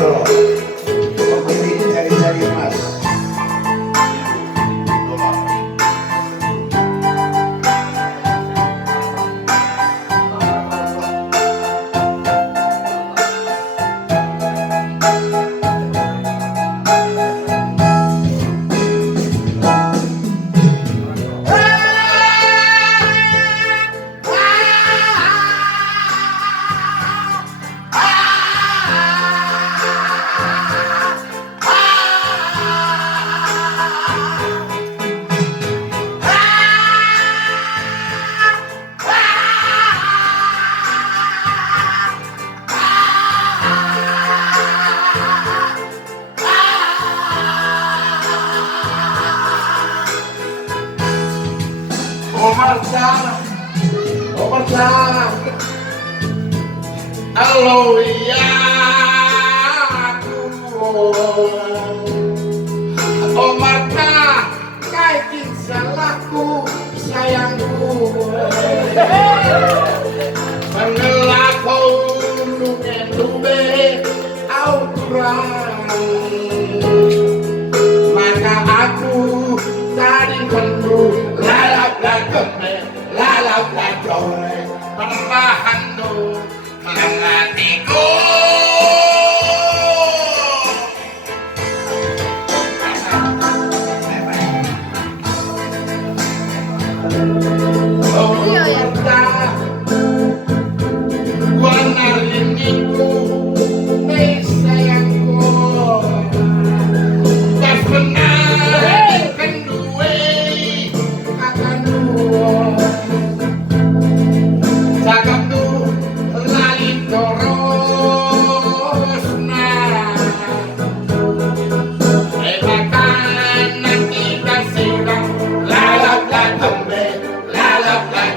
Solo. Pemilik jari-jari emas. Omar Sarah, halo ya Omar kaitin salahku sayangku mengelakau nungen lube auturan maka aku tadi penuh lalap jore perlahan tuh melengatiku oh kita warna rinduku hei sayangku tak benar kendue akan dua cakap tu lali terus nah makan nanti kasirang lalap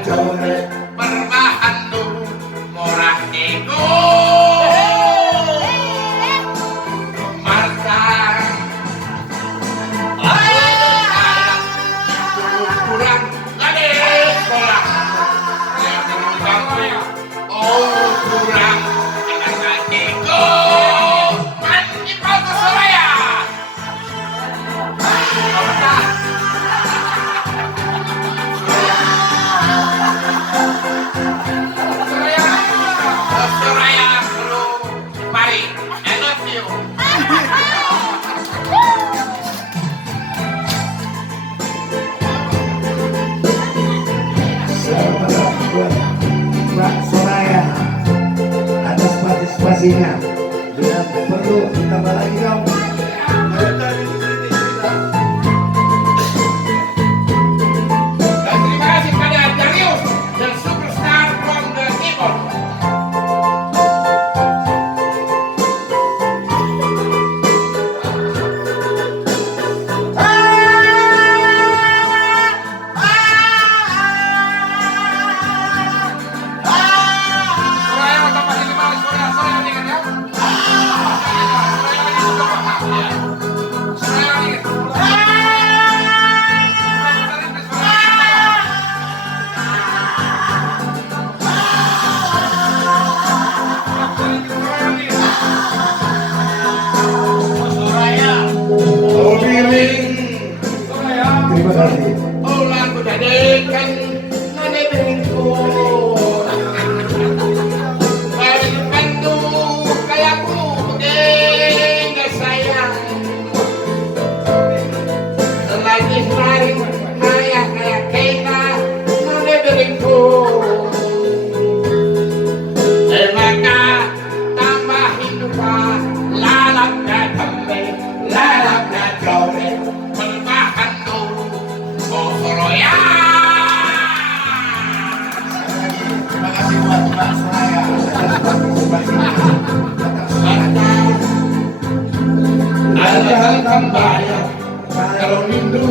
jore perbahan tu murah ego marta kurang lagi sekolah oh kurang anak ego mandi foto Suraya Suraya bro mari I love you Selamat buat Mbak Soraya atas partisipasinya. Bila perlu ditambah lagi dong. dan terima kasih kepada Darius dan superstar from the keyboard. Suraya tambah 5 Suraya dengan ya. Suraya lagi. Oh liring. Terima kasih. Oh lagu jadikan nane bengku balik pandu kayak ku gak sayang lagi maring kayak kena nane bengku maka tambahin lupa lalap gak jore pelbahan tu oh Suraya Terima kasih buat Mbak Soraya atas partisipasinya. ada kembali kalau rindu